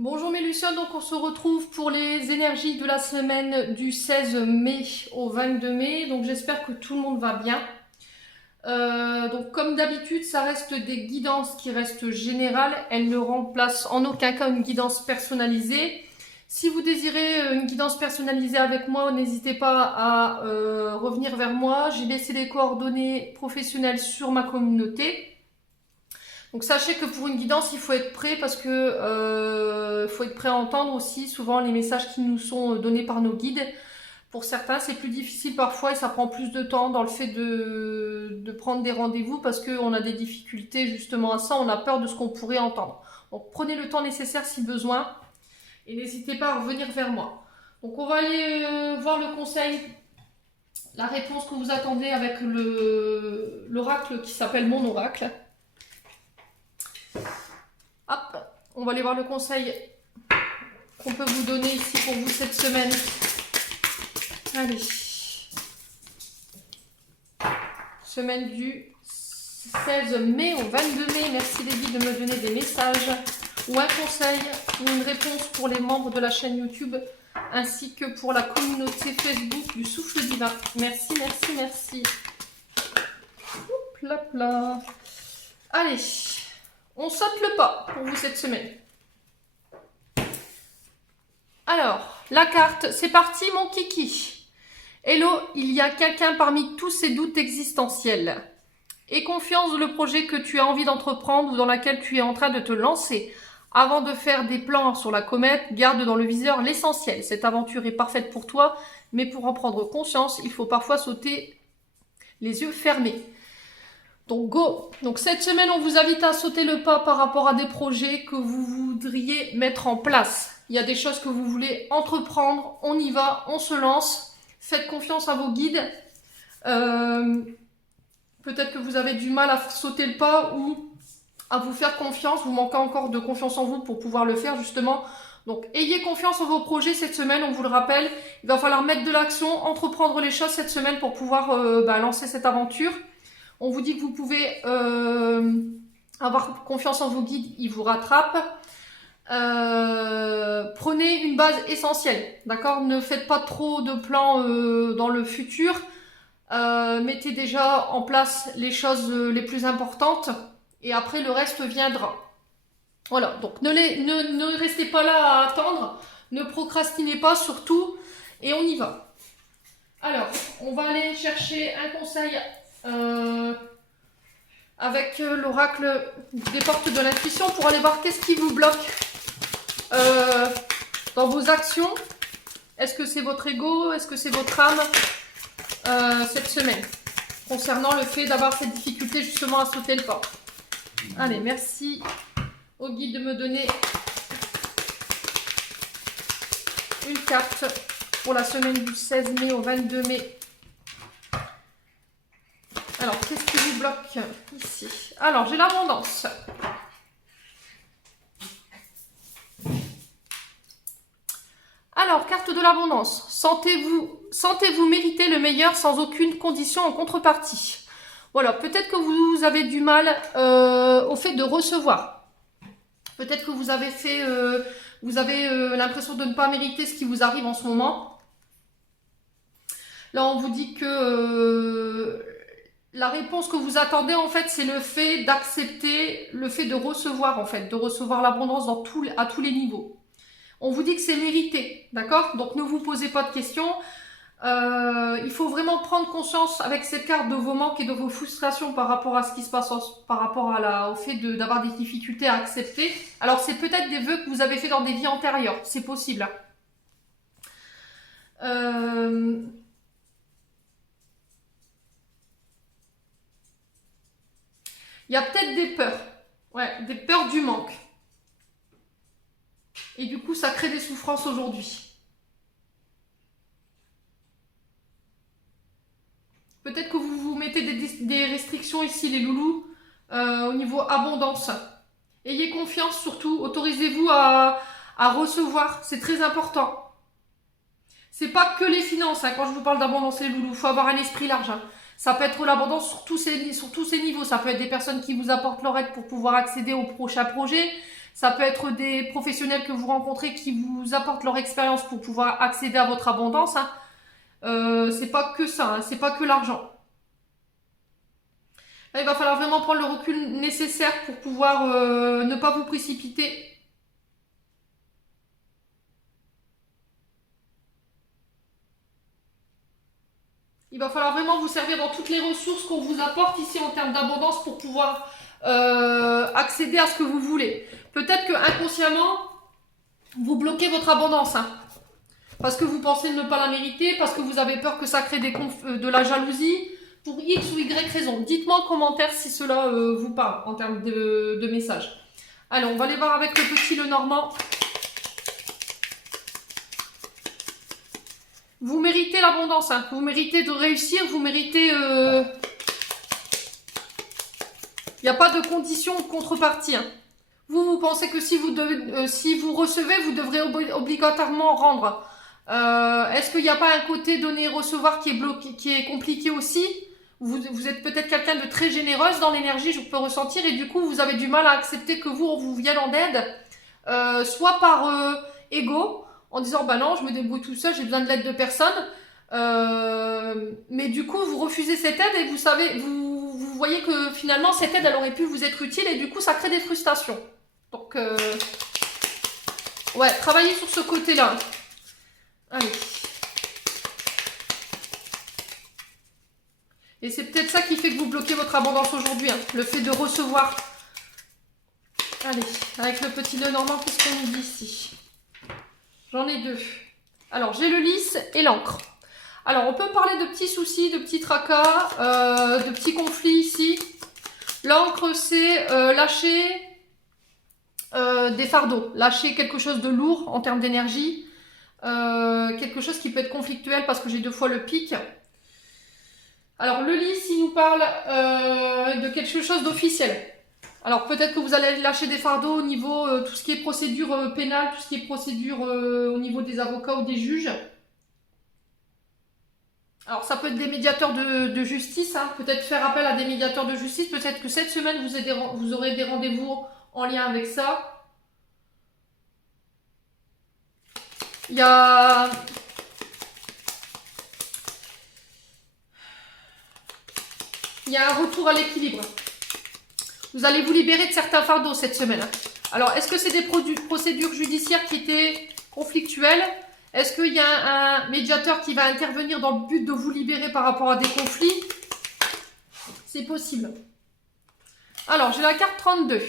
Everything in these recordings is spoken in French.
Bonjour mes Lucioles, donc on se retrouve pour les énergies de la semaine du 16 mai au 22 mai. Donc j'espère que tout le monde va bien. Donc comme d'habitude, ça reste des guidances qui restent générales. Elles ne remplacent en aucun cas une guidance personnalisée. Si vous désirez une guidance personnalisée avec moi, n'hésitez pas à revenir vers moi. J'ai laissé les coordonnées professionnelles sur ma communauté. Donc sachez que pour une guidance, il faut être prêt parce que faut être prêt à entendre aussi souvent les messages qui nous sont donnés par nos guides. Pour certains, c'est plus difficile parfois et ça prend plus de temps dans le fait de prendre des rendez-vous parce qu'on a des difficultés justement à ça, on a peur de ce qu'on pourrait entendre. Donc prenez le temps nécessaire si besoin et n'hésitez pas à revenir vers moi. Donc on va aller voir le conseil, la réponse que vous attendez avec l'oracle qui s'appelle mon oracle. Hop, on va aller voir le conseil qu'on peut vous donner ici pour vous cette semaine. Allez. Semaine du 16 mai au 22 mai. Merci les guides de me donner des messages ou un conseil ou une réponse pour les membres de la chaîne YouTube ainsi que pour la communauté Facebook du Souffle Divin. Merci, merci, merci. Hop là là. Allez. On saute le pas pour vous cette semaine. Alors, la carte, c'est parti mon kiki. Hello, il y a quelqu'un parmi tous ces doutes existentiels. Aie confiance dans le projet que tu as envie d'entreprendre ou dans lequel tu es en train de te lancer. Avant de faire des plans sur la comète, garde dans le viseur l'essentiel. Cette aventure est parfaite pour toi, mais pour en prendre conscience, il faut parfois sauter les yeux fermés. Donc go. Donc cette semaine, on vous invite à sauter le pas par rapport à des projets que vous voudriez mettre en place. Il y a des choses que vous voulez entreprendre, on y va, on se lance. Faites confiance à vos guides. Peut-être que vous avez du mal à sauter le pas ou à vous faire confiance. Vous manquez encore de confiance en vous pour pouvoir le faire justement. Donc ayez confiance en vos projets cette semaine, on vous le rappelle. Il va falloir mettre de l'action, entreprendre les choses cette semaine pour pouvoir lancer cette aventure. On vous dit que vous pouvez avoir confiance en vos guides, ils vous rattrapent. Prenez une base essentielle, d'accord? Ne faites pas trop de plans dans le futur. Mettez déjà en place les choses les plus importantes et après le reste viendra. Voilà, donc ne restez pas là à attendre, ne procrastinez pas surtout et on y va. Alors, on va aller chercher un conseil avec l'oracle des portes de l'intuition pour aller voir qu'est-ce qui vous bloque dans vos actions. Est-ce que c'est votre ego? Est-ce que c'est votre âme cette semaine concernant le fait d'avoir cette difficulté justement à sauter le pas? Allez, merci au guide de me donner une carte pour la semaine du 16 mai au 22 mai. Alors, qu'est-ce qui vous bloque ici? Alors, j'ai l'abondance. Alors, carte de l'abondance. Sentez-vous mériter le meilleur sans aucune condition en contrepartie. Voilà, peut-être que vous avez du mal au fait de recevoir. Peut-être que vous avez l'impression de ne pas mériter ce qui vous arrive en ce moment. Là, on vous dit que la réponse que vous attendez, en fait, c'est le fait d'accepter, le fait de recevoir, en fait, de recevoir l'abondance à tous les niveaux. On vous dit que c'est mérité, d'accord? Donc, ne vous posez pas de questions. Il faut vraiment prendre conscience avec cette carte de vos manques et de vos frustrations par rapport à ce qui se passe, par rapport au fait d'avoir des difficultés à accepter. Alors, c'est peut-être des vœux que vous avez fait dans des vies antérieures, c'est possible. Il y a peut-être des peurs, ouais, des peurs du manque. Et du coup, ça crée des souffrances aujourd'hui. Peut-être que vous vous mettez des restrictions ici, les loulous, au niveau abondance. Ayez confiance surtout, autorisez-vous à recevoir, c'est très important. C'est pas que les finances, hein, quand je vous parle d'abondance, les loulous, il faut avoir un esprit large. Hein. Ça peut être l'abondance sur tous ces niveaux. Ça peut être des personnes qui vous apportent leur aide pour pouvoir accéder au prochain projet. Ça peut être des professionnels que vous rencontrez qui vous apportent leur expérience pour pouvoir accéder à votre abondance. Hein. C'est pas que ça, hein, c'est pas que l'argent. Là, il va falloir vraiment prendre le recul nécessaire pour pouvoir ne pas vous précipiter. Il va falloir vraiment vous servir dans toutes les ressources qu'on vous apporte ici en termes d'abondance pour pouvoir accéder à ce que vous voulez. Peut-être que inconsciemment, vous bloquez votre abondance. Hein, parce que vous pensez ne pas la mériter, parce que vous avez peur que ça crée de la jalousie, pour X ou Y raison. Dites-moi en commentaire si cela vous parle en termes de messages. Allez, on va aller voir avec le petit Lenormand. Vous méritez l'abondance, hein. Vous méritez de réussir, vous méritez... Il n'y a pas de condition de contrepartie. Hein. Vous pensez que si vous recevez, vous devrez obligatoirement rendre. Est-ce qu'il n'y a pas un côté donner-recevoir qui est bloqué, qui est compliqué aussi? Vous êtes peut-être quelqu'un de très généreuse dans l'énergie, je peux ressentir, et du coup, vous avez du mal à accepter que on vous vienne en aide, soit par ego, en disant bah non, je me débrouille tout seul, j'ai besoin de l'aide de personne. Mais du coup, vous refusez cette aide et vous voyez que finalement cette aide elle aurait pu vous être utile et du coup ça crée des frustrations. Donc ouais, travaillez sur ce côté-là. Allez. Et c'est peut-être ça qui fait que vous bloquez votre abondance aujourd'hui, hein, le fait de recevoir. Allez, avec le petit Lenormand, qu'est-ce qu'on nous dit ici? J'en ai deux. Alors, j'ai le lys et l'encre. Alors, on peut parler de petits soucis, de petits tracas, de petits conflits ici. L'encre, c'est lâcher des fardeaux, lâcher quelque chose de lourd en termes d'énergie, quelque chose qui peut être conflictuel parce que j'ai deux fois le pic. Alors, le lys, il nous parle de quelque chose d'officiel. Alors peut-être que vous allez lâcher des fardeaux au niveau tout ce qui est procédure pénale, tout ce qui est procédure au niveau des avocats ou des juges. Alors ça peut être des médiateurs de justice, hein, peut-être faire appel à des médiateurs de justice, peut-être que cette semaine vous aurez des rendez-vous en lien avec ça. Il y a... un retour à l'équilibre. Vous allez vous libérer de certains fardeaux cette semaine. Alors, est-ce que c'est des procédures judiciaires qui étaient conflictuelles? Est-ce qu'il y a un médiateur qui va intervenir dans le but de vous libérer par rapport à des conflits? C'est possible. Alors, j'ai la carte 32.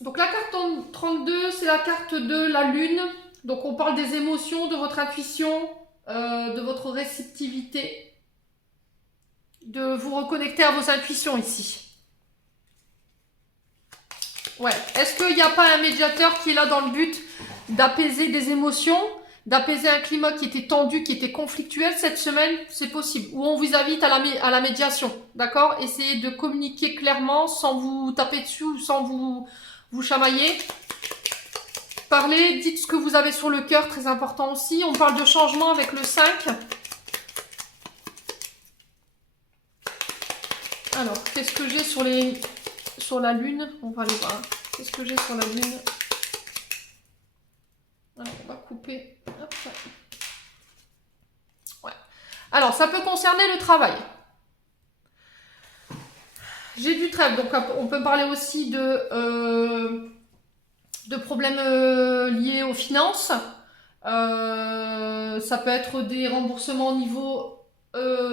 Donc, la carte 32, c'est la carte de la lune. Donc, on parle des émotions, de votre intuition, de votre réceptivité. De vous reconnecter à vos intuitions ici. Ouais. Est-ce qu'il n'y a pas un médiateur qui est là dans le but d'apaiser des émotions, d'apaiser un climat qui était tendu, qui était conflictuel cette semaine? C'est possible. Ou on vous invite à la médiation, d'accord? Essayez de communiquer clairement sans vous taper dessus ou sans vous chamailler. Parlez, dites ce que vous avez sur le cœur, très important aussi. On parle de changement avec le 5. Alors, qu'est-ce que j'ai sur la lune? On va aller voir. Qu'est-ce que j'ai sur la lune? Alors, on va couper. Hop. Ouais. Alors, ça peut concerner le travail. J'ai du trèfle, donc on peut parler aussi de problèmes liés aux finances. Ça peut être des remboursements au niveau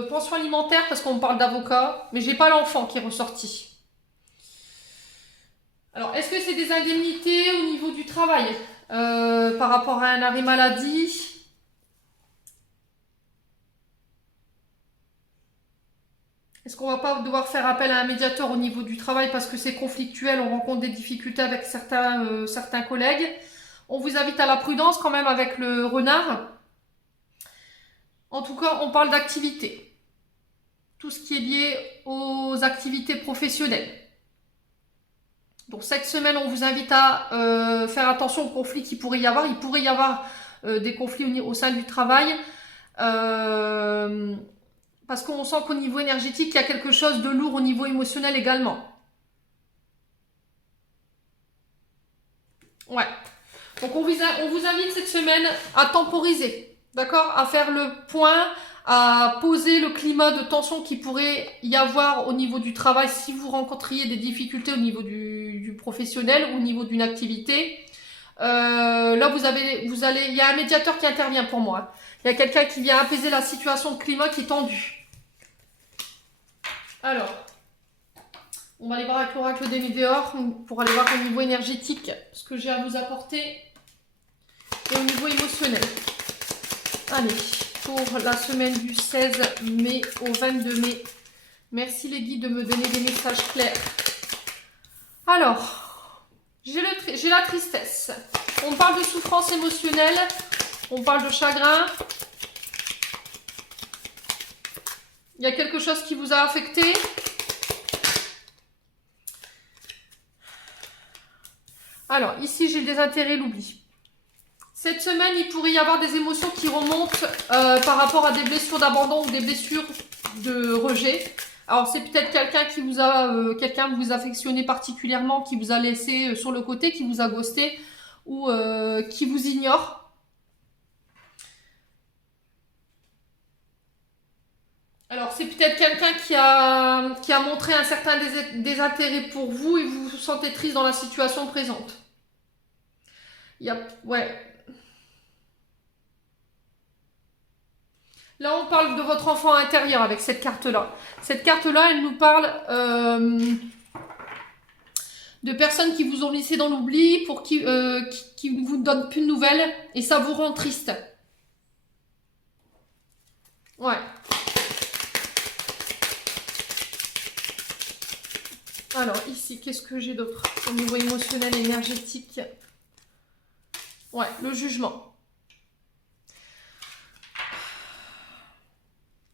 pension alimentaire parce qu'on parle d'avocat, mais j'ai pas l'enfant qui est ressorti. Alors, est-ce que c'est des indemnités au niveau du travail par rapport à un arrêt maladie? Est-ce qu'on va pas devoir faire appel à un médiateur au niveau du travail parce que c'est conflictuel, on rencontre des difficultés avec certains collègues? On vous invite à la prudence quand même avec le renard. En tout cas, on parle d'activité. Tout ce qui est lié aux activités professionnelles. Donc cette semaine, on vous invite à faire attention aux conflits qu'il pourrait y avoir. Il pourrait y avoir des conflits au sein du travail. Parce qu'on sent qu'au niveau énergétique, il y a quelque chose de lourd au niveau émotionnel également. Ouais. Donc on vous invite cette semaine à temporiser, d'accord? À faire le point, à poser le climat de tension qui pourrait y avoir au niveau du travail si vous rencontriez des difficultés au niveau du professionnel, au niveau d'une activité. Là, il y a un médiateur qui intervient pour moi. Il y a quelqu'un qui vient apaiser la situation de climat qui est tendue. Alors, on va aller voir avec l'oracle des météores pour aller voir au niveau énergétique ce que j'ai à vous apporter et au niveau émotionnel. Allez, pour la semaine du 16 mai au 22 mai. Merci les guides de me donner des messages clairs. Alors, j'ai la tristesse. On parle de souffrance émotionnelle, on parle de chagrin. Il y a quelque chose qui vous a affecté. Alors, ici, j'ai le désintérêt, l'oubli. Cette semaine, il pourrait y avoir des émotions qui remontent par rapport à des blessures d'abandon ou des blessures de rejet. Alors, c'est peut-être quelqu'un qui vous a, quelqu'un que vous affectionnez particulièrement, qui vous a laissé sur le côté, qui vous a ghosté ou qui vous ignore. Alors, c'est peut-être quelqu'un qui a montré un certain désintérêt pour vous et vous vous sentez triste dans la situation présente. Ouais. Là, on parle de votre enfant intérieur avec cette carte-là. Cette carte-là, elle nous parle de personnes qui vous ont laissé dans l'oubli, pour qui ne vous donnent plus de nouvelles, et ça vous rend triste. Ouais. Alors, ici, qu'est-ce que j'ai d'autre au niveau émotionnel et énergétique? Ouais, le jugement.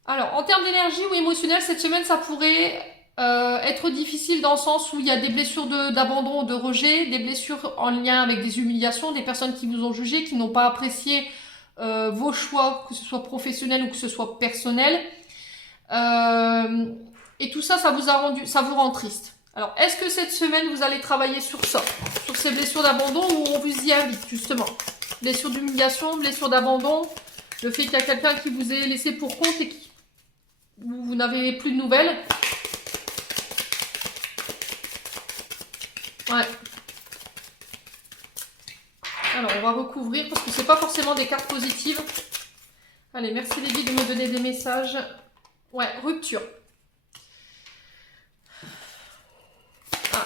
Alors, en termes d'énergie ou émotionnel, cette semaine, ça pourrait être difficile dans le sens où il y a des blessures d'abandon, de rejet, des blessures en lien avec des humiliations, des personnes qui vous ont jugé, qui n'ont pas apprécié vos choix, que ce soit professionnel ou que ce soit personnel. Et tout ça, ça vous rend triste. Alors, est-ce que cette semaine, vous allez travailler sur ça, sur ces blessures d'abandon où on vous y invite, justement? Blessures d'humiliation, blessures d'abandon, le fait qu'il y a quelqu'un qui vous ait laissé pour compte et qui vous n'avez plus de nouvelles. Ouais. Alors, on va recouvrir parce que c'est pas forcément des cartes positives. Allez, merci les guides de me donner des messages. Ouais, rupture. Ah.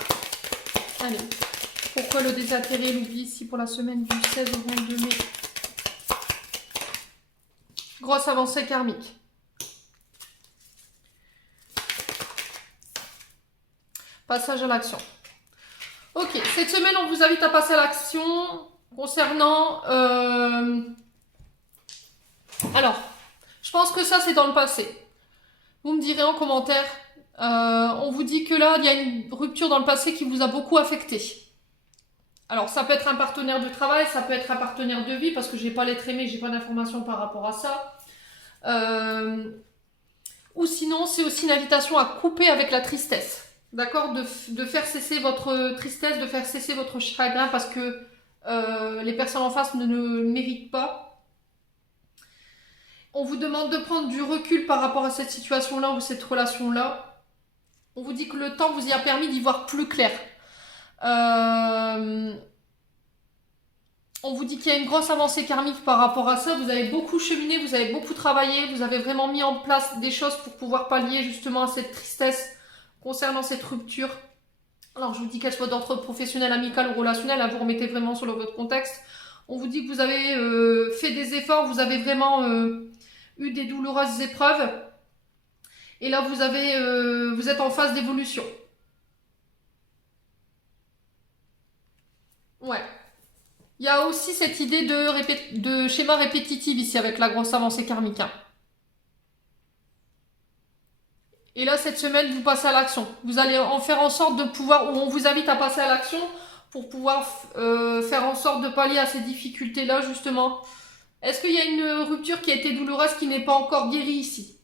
Allez. Pourquoi le désintérêt, l'oubli ici pour la semaine du 16 au 22 mai? Grosse avancée karmique. Passage à l'action. Ok, cette semaine, on vous invite à passer à l'action concernant... Alors, je pense que ça, c'est dans le passé. Vous me direz en commentaire. On vous dit que là, il y a une rupture dans le passé qui vous a beaucoup affecté. Alors, ça peut être un partenaire de travail, ça peut être un partenaire de vie, parce que j'ai pas l'être aimé, j'ai pas d'informations par rapport à ça. Ou sinon, c'est aussi une invitation à couper avec la tristesse. D'accord, de faire cesser votre tristesse, de faire cesser votre chagrin parce que les personnes en face ne le méritent pas. On vous demande de prendre du recul par rapport à cette situation-là ou cette relation-là. On vous dit que le temps vous y a permis d'y voir plus clair. On vous dit qu'il y a une grosse avancée karmique par rapport à ça. Vous avez beaucoup cheminé, vous avez beaucoup travaillé, vous avez vraiment mis en place des choses pour pouvoir pallier justement à cette tristesse concernant cette rupture. Alors, je vous dis qu'elle soit d'ordre professionnel, amical ou relationnel, vous remettez vraiment sur votre contexte. On vous dit que vous avez fait des efforts, vous avez vraiment eu des douloureuses épreuves. Et là, vous êtes en phase d'évolution. Ouais. Il y a aussi cette idée de schéma répétitif ici avec la grosse avancée karmique. Et là, cette semaine, vous passez à l'action. Vous allez en faire en sorte de pouvoir, ou on vous invite à passer à l'action pour pouvoir faire en sorte de pallier à ces difficultés-là, justement. Est-ce qu'il y a une rupture qui a été douloureuse qui n'est pas encore guérie ici?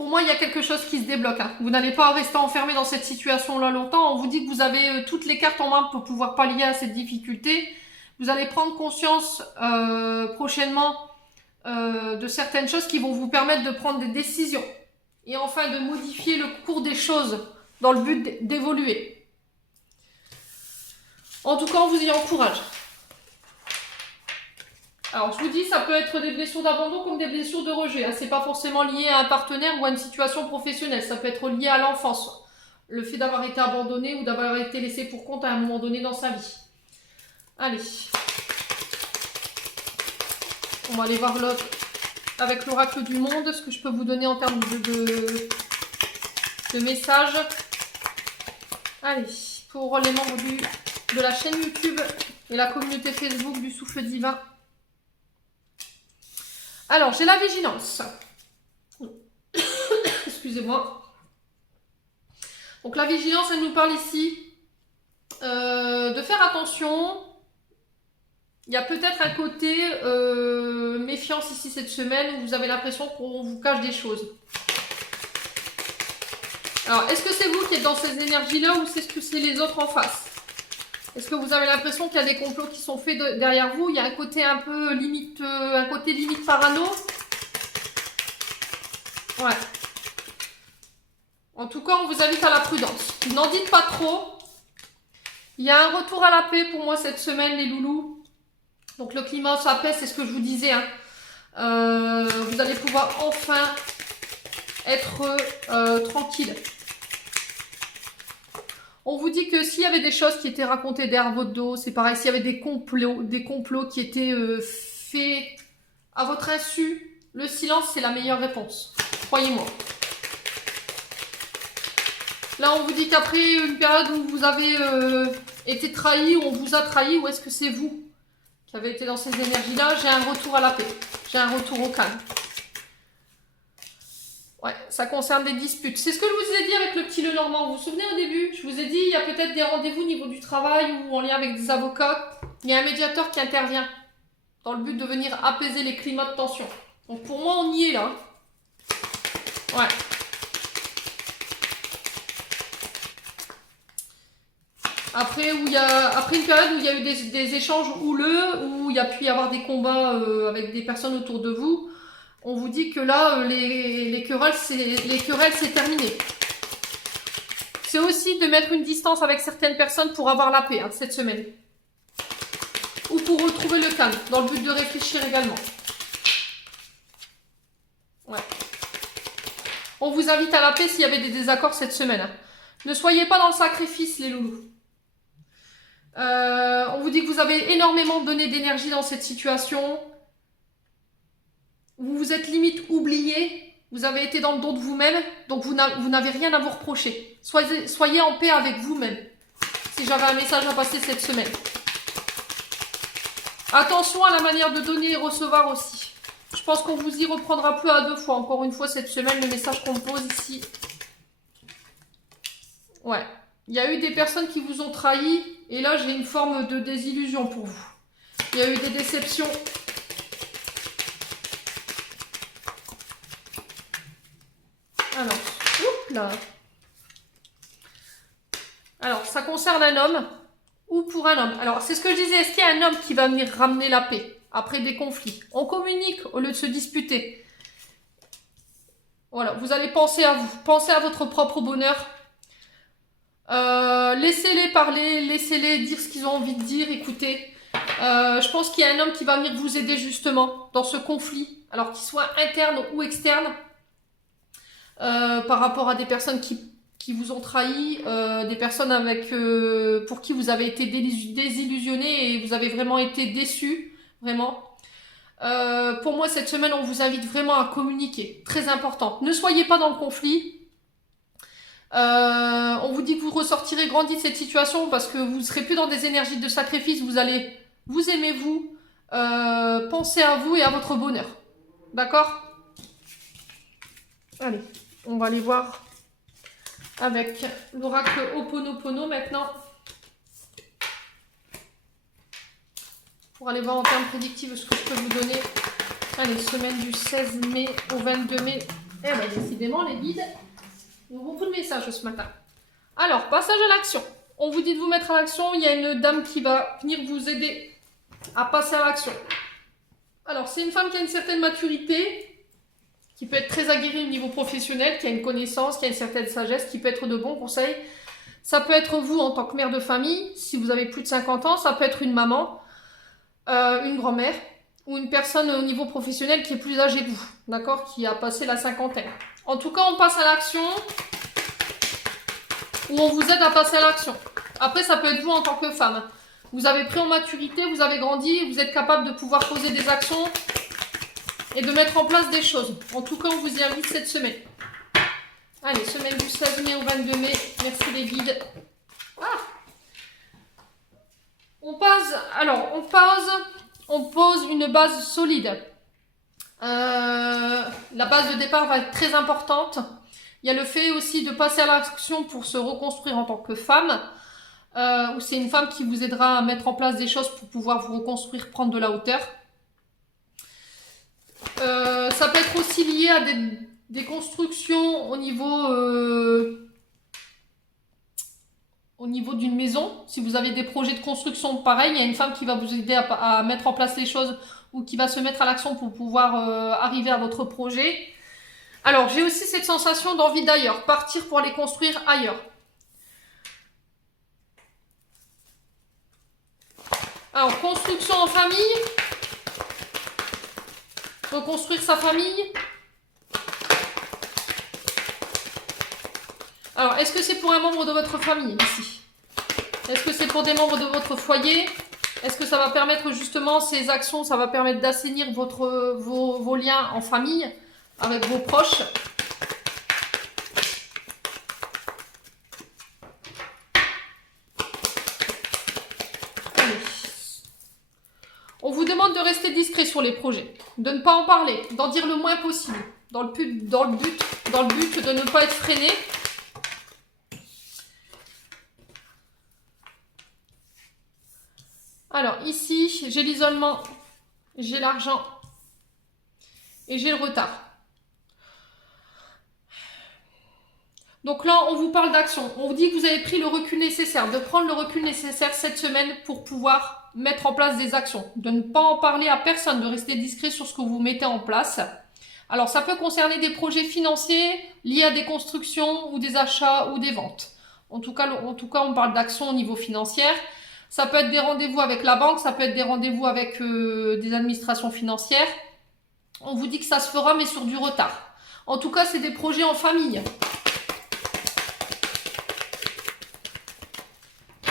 pour moi, il y a quelque chose qui se débloque. Hein. Vous n'allez pas rester enfermé dans cette situation-là longtemps. On vous dit que vous avez toutes les cartes en main pour pouvoir pallier à cette difficulté. Vous allez prendre conscience prochainement de certaines choses qui vont vous permettre de prendre des décisions. Et enfin, de modifier le cours des choses dans le but d'évoluer. En tout cas, on vous y encourage. Alors, je vous dis, ça peut être des blessures d'abandon comme des blessures de rejet. Hein. C'est pas forcément lié à un partenaire ou à une situation professionnelle. Ça peut être lié à l'enfance. Le fait d'avoir été abandonné ou d'avoir été laissé pour compte à un moment donné dans sa vie. Allez. On va aller voir l'autre avec l'oracle du monde. Ce que je peux vous donner en termes de messages. Allez. Pour les membres de la chaîne YouTube et la communauté Facebook du Souffle Divin. Alors, j'ai la vigilance. Excusez-moi. Donc, la vigilance, elle nous parle ici de faire attention. Il y a peut-être un côté méfiance ici cette semaine où vous avez l'impression qu'on vous cache des choses. Alors, est-ce que c'est vous qui êtes dans ces énergies-là ou est-ce que c'est les autres en face? Est-ce que vous avez l'impression qu'il y a des complots qui sont faits derrière vous? Il y a un côté un peu limite, limite parano. Ouais. En tout cas, on vous invite à la prudence. N'en dites pas trop. Il y a un retour à la paix pour moi cette semaine, les loulous. Donc le climat s'apaise, c'est ce que je vous disais. Hein. Vous allez pouvoir enfin être tranquille. On vous dit que s'il y avait des choses qui étaient racontées derrière votre dos, c'est pareil, s'il y avait des complots qui étaient faits à votre insu, le silence, c'est la meilleure réponse. Croyez-moi. Là, on vous dit qu'après une période où vous avez été trahi, où on vous a trahi, ou est-ce que c'est vous qui avez été dans ces énergies-là? J'ai un retour à la paix. J'ai un retour au calme. Ouais, ça concerne des disputes. C'est ce que je vous ai dit avec le petit Lenormand. Vous vous souvenez au début? Je vous ai dit, il y a peut-être des rendez-vous au niveau du travail ou en lien avec des avocats. Il y a un médiateur qui intervient dans le but de venir apaiser les climats de tension. Donc pour moi, on y est là. Ouais. Après une période où il y a eu des échanges houleux, où il y a pu y avoir des combats avec des personnes autour de vous, on vous dit que là, les querelles, c'est terminé. C'est aussi de mettre une distance avec certaines personnes pour avoir la paix cette semaine. Ou pour retrouver le calme, dans le but de réfléchir également. Ouais. On vous invite à la paix s'il y avait des désaccords cette semaine. Hein. Ne soyez pas dans le sacrifice, les loulous. On vous dit que vous avez énormément donné d'énergie dans cette situation. Vous vous êtes limite oublié. Vous avez été dans le dos de vous-même. Donc vous n'avez rien à vous reprocher. Soyez en paix avec vous-même. Si j'avais un message à passer cette semaine. Attention à la manière de donner et recevoir aussi. Je pense qu'on vous y reprendra plus à 2 fois. Encore une fois cette semaine, le message qu'on me pose ici. Ouais. Il y a eu des personnes qui vous ont trahi. Et là, j'ai une forme de désillusion pour vous. Il y a eu des déceptions. Alors, oups là. Alors, ça concerne un homme ou pour un homme. Alors, c'est ce que je disais. Est-ce qu'il y a un homme qui va venir ramener la paix après des conflits? On communique au lieu de se disputer. Voilà, vous allez penser à vous. Pensez à votre propre bonheur. Laissez-les parler, laissez-les dire ce qu'ils ont envie de dire, écoutez. Je pense qu'il y a un homme qui va venir vous aider justement dans ce conflit, alors qu'il soit interne ou externe, par rapport à des personnes qui vous ont trahi, des personnes pour qui vous avez été désillusionné et vous avez vraiment été déçus, vraiment. Pour moi, cette semaine, on vous invite vraiment à communiquer, très important. Ne soyez pas dans le conflit. On vous dit que vous ressortirez grandi de cette situation parce que vous ne serez plus dans des énergies de sacrifice. Vous allez vous aimer vous, penser à vous et à votre bonheur. D'accord? Allez, on va aller voir avec l'oracle Ho'oponopono maintenant. Pour aller voir en termes prédictifs ce que je peux vous donner. Allez, semaine du 16 mai au 22 mai Eh bien, décidément, les guides, ils ont beaucoup de messages ce matin. Alors, passage à l'action. On vous dit de vous mettre à l'action. Il y a une dame qui va venir vous aider à passer à l'action. Alors, c'est une femme qui a une certaine maturité, qui peut être très aguerrie au niveau professionnel, qui a une connaissance, qui a une certaine sagesse, qui peut être de bons conseils. Ça peut être vous en tant que mère de famille, si vous avez plus de 50 ans. Ça peut être une maman, une grand-mère, ou une personne au niveau professionnel qui est plus âgée que vous, d'accord, qui a passé la cinquantaine. En tout cas, on passe à l'action, ou on vous aide à passer à l'action. Après, ça peut être vous en tant que femme. Vous avez pris en maturité, vous avez grandi, vous êtes capable de pouvoir poser des actions et de mettre en place des choses. En tout cas, on vous y invite cette semaine. Allez, semaine du 16 mai au 22 mai. Merci les guides. Ah, on pose une base solide. La base de départ va être très importante. Il y a le fait aussi de passer à l'action pour se reconstruire en tant que femme. Où c'est une femme qui vous aidera à mettre en place des choses pour pouvoir vous reconstruire, prendre de la hauteur. Ça peut être aussi lié à des constructions au niveau d'une maison. Si vous avez des projets de construction pareil, il y a une femme qui va vous aider à mettre en place les choses ou qui va se mettre à l'action pour pouvoir arriver à votre projet. Alors, j'ai aussi cette sensation d'envie d'ailleurs, partir pour aller construire ailleurs. Alors, construction en famille, reconstruire sa famille. Alors, est-ce que c'est pour un membre de votre famille ici? Est-ce que c'est pour des membres de votre foyer? Est-ce que ça va permettre justement ces actions, ça va permettre d'assainir vos liens en famille, avec vos proches? On vous demande de rester discret sur les projets, de ne pas en parler, d'en dire le moins possible, dans le but de ne pas être freiné. Alors ici, j'ai l'isolement, j'ai l'argent et j'ai le retard. Donc là, on vous parle d'action. On vous dit que vous avez pris le recul nécessaire, de prendre le recul nécessaire cette semaine pour pouvoir mettre en place des actions, de ne pas en parler à personne, de rester discret sur ce que vous mettez en place. Alors, ça peut concerner des projets financiers liés à des constructions ou des achats ou des ventes. En tout cas, on parle d'actions au niveau financier. Ça peut être des rendez-vous avec la banque, ça peut être des rendez-vous avec des administrations financières. On vous dit que ça se fera, mais sur du retard. En tout cas, c'est des projets en famille.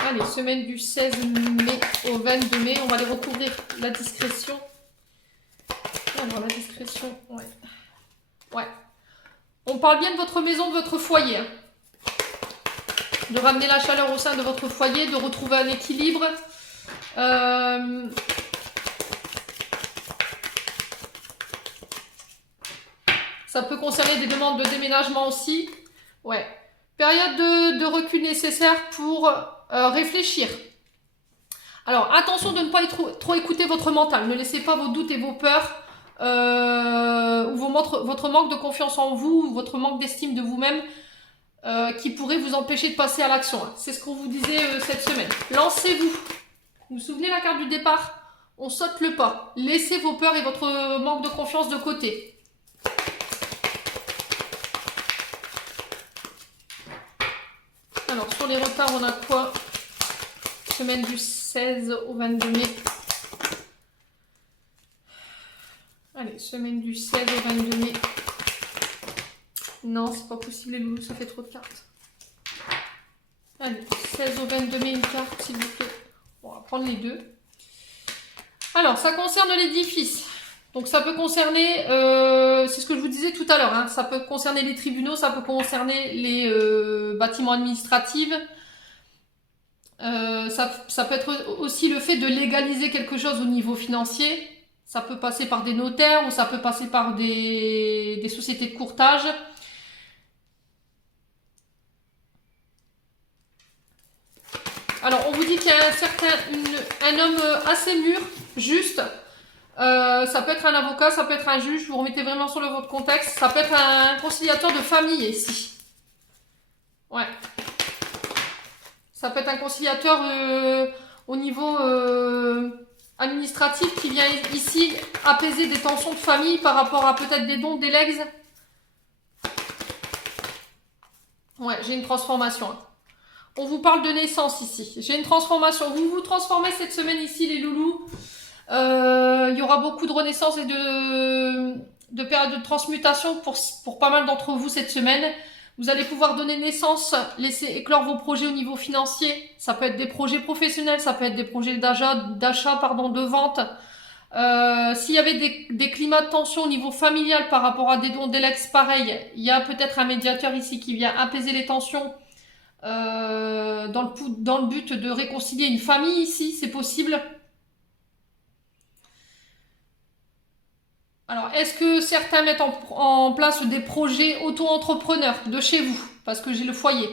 Allez, semaine du 16 mai au 22 mai, on va aller recouvrir la discrétion. Alors, la discrétion, ouais. Ouais. On parle bien de votre maison, de votre foyer. Hein. De ramener la chaleur au sein de votre foyer, de retrouver un équilibre. Ça peut concerner des demandes de déménagement aussi. Ouais. Période de recul nécessaire pour réfléchir. Alors, attention de ne pas trop écouter votre mental. Ne laissez pas vos doutes et vos peurs ou votre manque de confiance en vous, ou votre manque d'estime de vous-même qui pourrait vous empêcher de passer à l'action. C'est ce qu'on vous disait cette semaine. Lancez-vous. Vous vous souvenez la carte du départ? On saute le pas. Laissez vos peurs et votre manque de confiance de côté. Alors, sur les retards, on a quoi? Semaine du 16 au 22 mai. Allez, semaine du 16 au 22 mai. Non, c'est pas possible les loulous, ça fait trop de cartes. Allez, 16 au 22 mai, une carte, s'il vous plaît. On va prendre les deux. Alors, ça concerne l'édifice. Donc, ça peut concerner, c'est ce que je vous disais tout à l'heure, hein, ça peut concerner les tribunaux, ça peut concerner les bâtiments administratifs. Ça peut être aussi le fait de légaliser quelque chose au niveau financier. Ça peut passer par des notaires ou ça peut passer par des sociétés de courtage. Alors, on vous dit qu'il y a un homme assez mûr, juste, Ça peut être un avocat, ça peut être un juge, vous remettez vraiment sur votre contexte. Ça peut être un conciliateur de famille ici. Ouais. Ça peut être un conciliateur au niveau administratif qui vient ici apaiser des tensions de famille par rapport à peut-être des dons, des legs. Ouais, j'ai une transformation. On vous parle de naissance ici. J'ai une transformation. Vous vous transformez cette semaine ici, les loulous. Il y aura beaucoup de renaissance et de périodes de transmutation pour pas mal d'entre vous cette semaine. Vous allez pouvoir donner naissance, laisser éclore vos projets au niveau financier. Ça peut être des projets professionnels, ça peut être des projets d'achat, de vente. S'il y avait des climats de tension au niveau familial par rapport à des dons d'Elex, pareil, il y a peut-être un médiateur ici qui vient apaiser les tensions dans le but de réconcilier une famille ici, c'est possible. Alors, est-ce que certains mettent en place des projets auto-entrepreneurs de chez vous? Parce que j'ai le foyer.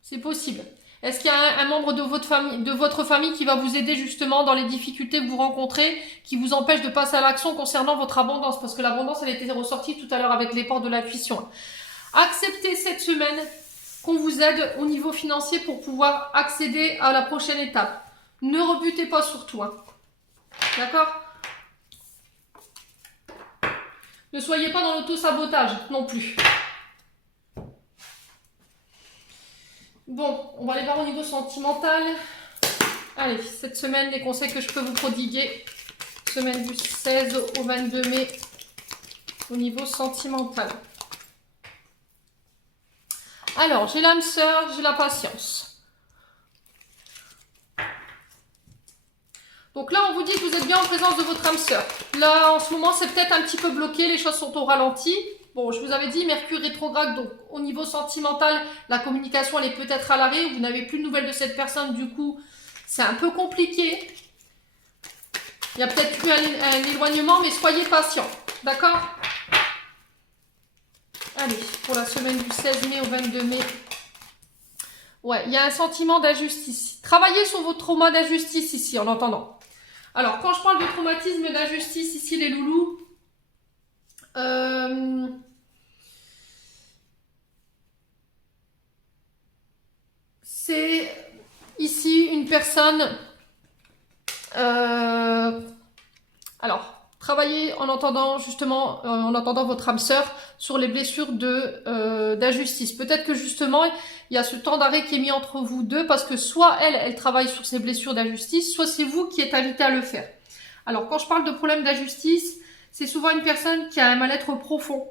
C'est possible. Est-ce qu'il y a un membre de votre famille qui va vous aider justement dans les difficultés que vous rencontrez, qui vous empêche de passer à l'action concernant votre abondance? Parce que l'abondance, elle était ressortie tout à l'heure avec les portes de l'intuition. Acceptez cette semaine qu'on vous aide au niveau financier pour pouvoir accéder à la prochaine étape. Ne rebutez pas sur tout. Hein. D'accord? Ne soyez pas dans l'auto-sabotage non plus. Bon, on va aller voir au niveau sentimental. Allez, cette semaine, les conseils que je peux vous prodiguer. Semaine du 16 au 22 mai au niveau sentimental. Alors, j'ai l'âme sœur, j'ai la patience. Donc là, on vous dit que vous êtes bien en présence de votre âme sœur. Là, en ce moment, c'est peut-être un petit peu bloqué, les choses sont au ralenti. Bon, je vous avais dit, Mercure rétrograde, donc au niveau sentimental, la communication, elle est peut-être à l'arrêt. Vous n'avez plus de nouvelles de cette personne, du coup, c'est un peu compliqué. Il y a peut-être eu un éloignement, mais soyez patient. D'accord? Allez, pour la semaine du 16 mai au 22 mai. Ouais, il y a un sentiment d'injustice. Travaillez sur votre trauma d'injustice ici, en entendant. Alors, quand je parle de traumatisme d'injustice ici, les loulous, c'est ici une personne... alors, travaillez en entendant justement, en entendant votre âme sœur sur les blessures d'injustice. Peut-être que justement, il y a ce temps d'arrêt qui est mis entre vous deux parce que soit elle travaille sur ses blessures d'injustice, soit c'est vous qui êtes invité à le faire. Alors, quand je parle de problème d'injustice, c'est souvent une personne qui a un mal-être profond.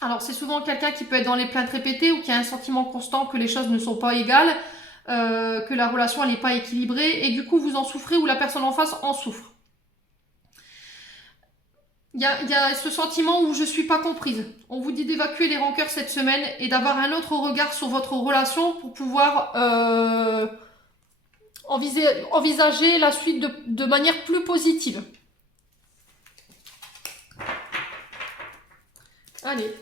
Alors, c'est souvent quelqu'un qui peut être dans les plaintes répétées ou qui a un sentiment constant que les choses ne sont pas égales, que la relation elle n'est pas équilibrée et du coup vous en souffrez ou la personne en face en souffre. Il y a ce sentiment où je ne suis pas comprise. On vous dit d'évacuer les rancœurs cette semaine et d'avoir un autre regard sur votre relation pour pouvoir envisager la suite de manière plus positive. Allez,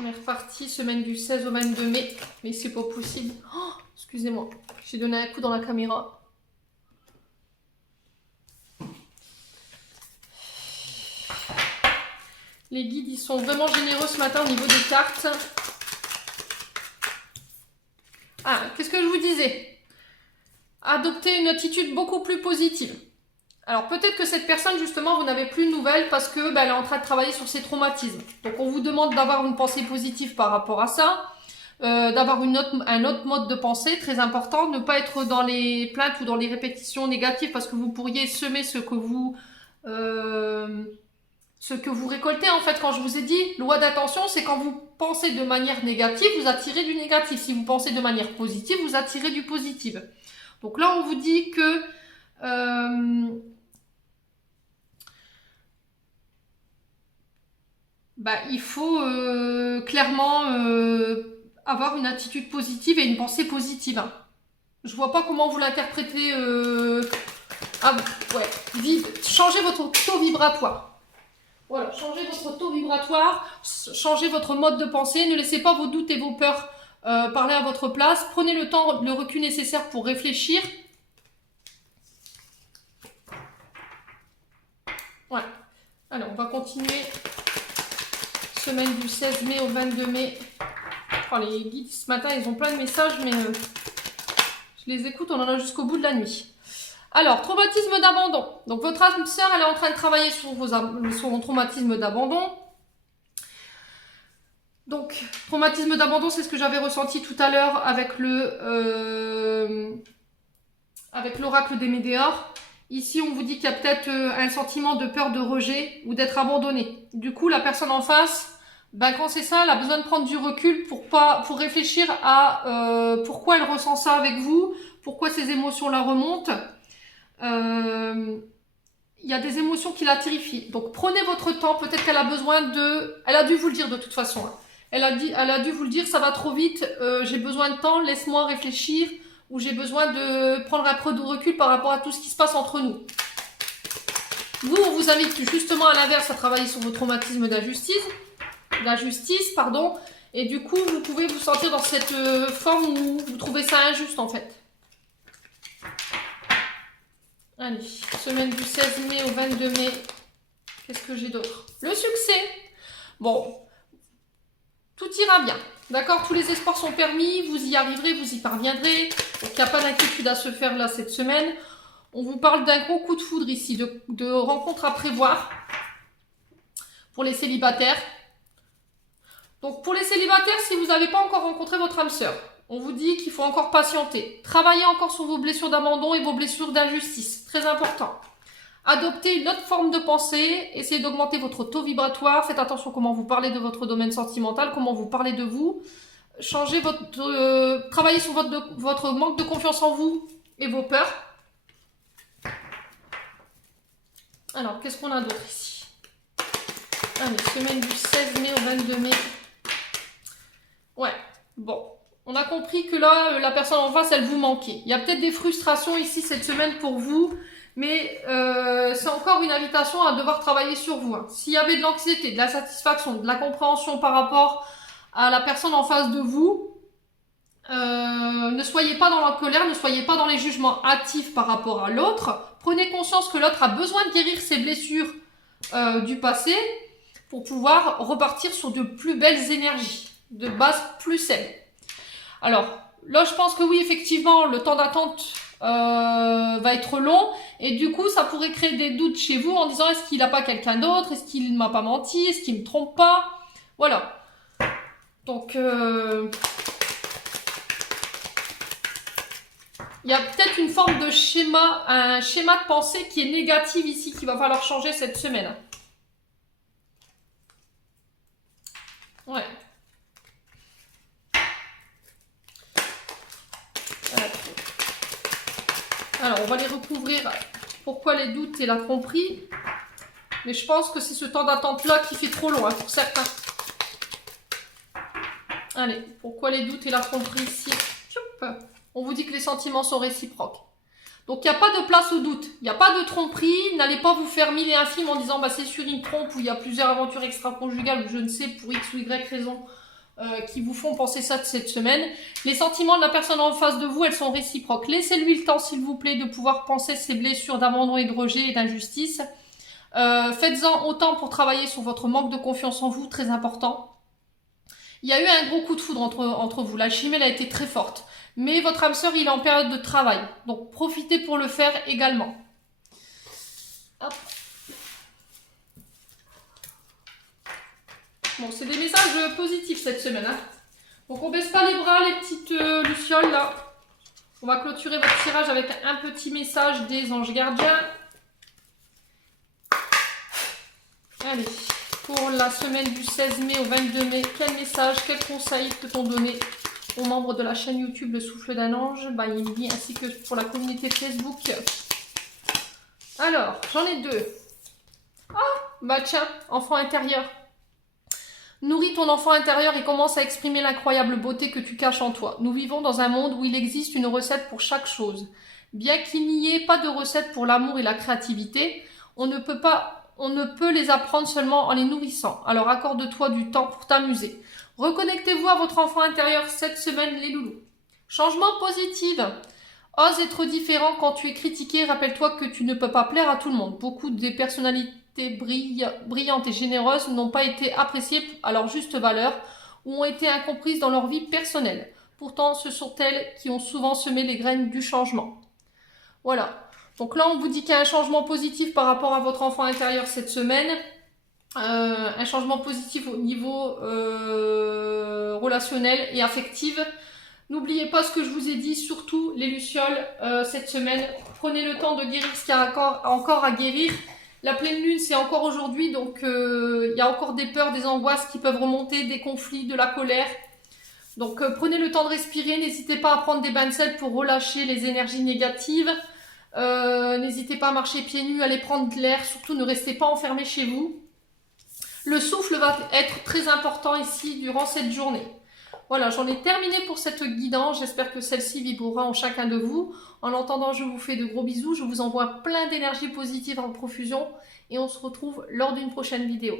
on est reparti, semaine du 16 au 22 mai, mais c'est pas possible. Oh, excusez-moi, j'ai donné un coup dans la caméra. Les guides, ils sont vraiment généreux ce matin au niveau des cartes. Ah, qu'est-ce que je vous disais? Adoptez une attitude beaucoup plus positive. Alors peut-être que cette personne, justement, vous n'avez plus de nouvelles parce que elle est en train de travailler sur ses traumatismes. Donc on vous demande d'avoir une pensée positive par rapport à ça, d'avoir un autre mode de pensée, très important, ne pas être dans les plaintes ou dans les répétitions négatives parce que vous pourriez semer ce que vous récoltez. En fait, quand je vous ai dit, loi d'attention, c'est quand vous pensez de manière négative, vous attirez du négatif. Si vous pensez de manière positive, vous attirez du positif. Donc là, on vous dit que il faut clairement avoir une attitude positive et une pensée positive. Hein. Je vois pas comment vous l'interprétez. Changez votre taux vibratoire. Voilà, changez votre taux vibratoire, changez votre mode de pensée, ne laissez pas vos doutes et vos peurs parler à votre place. Prenez le temps, le recul nécessaire pour réfléchir. Alors, on va continuer. Semaine du 16 mai au 22 mai. Oh, les guides ce matin, ils ont plein de messages, mais je les écoute, on en a jusqu'au bout de la nuit. Alors, traumatisme d'abandon. Donc, votre âme sœur, elle est en train de travailler sur vos traumatisme d'abandon. Donc, traumatisme d'abandon, c'est ce que j'avais ressenti tout à l'heure avec l'oracle des Médéors. Ici, on vous dit qu'il y a peut-être un sentiment de peur de rejet ou d'être abandonné. Du coup, la personne en face, ben, quand c'est ça, elle a besoin de prendre du recul pour réfléchir à pourquoi elle ressent ça avec vous, pourquoi ces émotions la remontent. Il y a des émotions qui la terrifient. Donc prenez votre temps, peut-être qu'elle a besoin de... Elle a dû vous le dire de toute façon. Hein. Elle a dû vous le dire, ça va trop vite, j'ai besoin de temps, laisse-moi réfléchir, ou j'ai besoin de prendre un peu de recul par rapport à tout ce qui se passe entre nous. Vous, on vous invite justement à l'inverse à travailler sur vos traumatismes d'injustice, et du coup, vous pouvez vous sentir dans cette forme où vous trouvez ça injuste en fait. Allez, semaine du 16 mai au 22 mai. Qu'est-ce que j'ai d'autre? Le succès. Bon, tout ira bien. D'accord? Tous les espoirs sont permis. Vous y arriverez, vous y parviendrez. Donc, il n'y a pas d'inquiétude à se faire là cette semaine. On vous parle d'un gros coup de foudre ici, de rencontres à prévoir pour les célibataires. Donc, pour les célibataires, si vous n'avez pas encore rencontré votre âme sœur, on vous dit qu'il faut encore patienter. Travaillez encore sur vos blessures d'abandon et vos blessures d'injustice. Très important. Adoptez une autre forme de pensée. Essayez d'augmenter votre taux vibratoire. Faites attention comment vous parlez de votre domaine sentimental, comment vous parlez de vous. Travaillez sur votre manque de confiance en vous et vos peurs. Alors, qu'est-ce qu'on a d'autre ici? Allez, semaine du 16 mai au 22 mai. Ouais, bon. On a compris que là, la personne en face, elle vous manquait. Il y a peut-être des frustrations ici cette semaine pour vous, mais c'est encore une invitation à devoir travailler sur vous. Hein. S'il y avait de l'anxiété, de la satisfaction, de la compréhension par rapport à la personne en face de vous, ne soyez pas dans la colère, ne soyez pas dans les jugements hâtifs par rapport à l'autre. Prenez conscience que l'autre a besoin de guérir ses blessures du passé pour pouvoir repartir sur de plus belles énergies, de base plus saines. Alors, là, je pense que oui, effectivement, le temps d'attente va être long. Et du coup, ça pourrait créer des doutes chez vous en disant, est-ce qu'il n'a pas quelqu'un d'autre? Est-ce qu'il ne m'a pas menti? Est-ce qu'il ne me trompe pas? Voilà. Donc, il y a peut-être une forme de schéma, un schéma de pensée qui est négatif ici, qu'il va falloir changer cette semaine. Ouais. Alors, on va les recouvrir. Pourquoi les doutes et la tromperie? Mais je pense que c'est ce temps d'attente-là qui fait trop long hein, pour certains. Allez, pourquoi les doutes et la tromperie ici? On vous dit que les sentiments sont réciproques. Donc, il n'y a pas de place au doute. Il n'y a pas de tromperie. N'allez pas vous faire mille et un film en disant bah, c'est sur une trompe où il y a plusieurs aventures extra-conjugales ou je ne sais pour X ou Y raison. Qui vous font penser ça de cette semaine. Les sentiments de la personne en face de vous, elles sont réciproques. Laissez-lui le temps, s'il vous plaît, de pouvoir penser ses blessures d'abandon et de rejet et d'injustice. Faites-en autant pour travailler sur votre manque de confiance en vous, très important. Il y a eu un gros coup de foudre entre vous. L'alchimie, elle a été très forte. Mais votre âme sœur, il est en période de travail. Donc, profitez pour le faire également. Hop. Bon, c'est des messages positifs cette semaine. Hein. Donc, on baisse pas les bras, les petites lucioles, là. On va clôturer votre tirage avec un petit message des anges gardiens. Allez, pour la semaine du 16 mai au 22 mai, quel message, quel conseil peut-on donner aux membres de la chaîne YouTube Le Souffle d'un Ange, Yimbi, ainsi que pour la communauté Facebook? Alors, j'en ai deux. Ah, bah tiens, enfant intérieur. Nourris ton enfant intérieur et commence à exprimer l'incroyable beauté que tu caches en toi. Nous vivons dans un monde où il existe une recette pour chaque chose. Bien qu'il n'y ait pas de recette pour l'amour et la créativité, on ne peut les apprendre seulement en les nourrissant. Alors accorde-toi du temps pour t'amuser. Reconnectez-vous à votre enfant intérieur cette semaine, les loulous. Changement positif. Ose être différent quand tu es critiqué. Rappelle-toi que tu ne peux pas plaire à tout le monde. Beaucoup des personnalités personnalités brillantes et généreuses n'ont pas été appréciées à leur juste valeur ou ont été incomprises dans leur vie personnelle. Pourtant, ce sont elles qui ont souvent semé les graines du changement. Voilà. Donc là, on vous dit qu'il y a un changement positif par rapport à votre enfant intérieur cette semaine. Un changement positif au niveau relationnel et affectif. N'oubliez pas ce que je vous ai dit, surtout les lucioles cette semaine. Prenez le temps de guérir ce qu'il y a encore à guérir. La pleine lune, c'est encore aujourd'hui, donc il y a encore des peurs, des angoisses qui peuvent remonter, des conflits, de la colère. Donc prenez le temps de respirer, n'hésitez pas à prendre des bains de sel pour relâcher les énergies négatives. N'hésitez pas à marcher pieds nus, aller prendre de l'air, surtout ne restez pas enfermés chez vous. Le souffle va être très important ici durant cette journée. Voilà, j'en ai terminé pour cette guidance. J'espère que celle-ci vibrera en chacun de vous. En attendant, je vous fais de gros bisous. Je vous envoie plein d'énergie positive en profusion et on se retrouve lors d'une prochaine vidéo.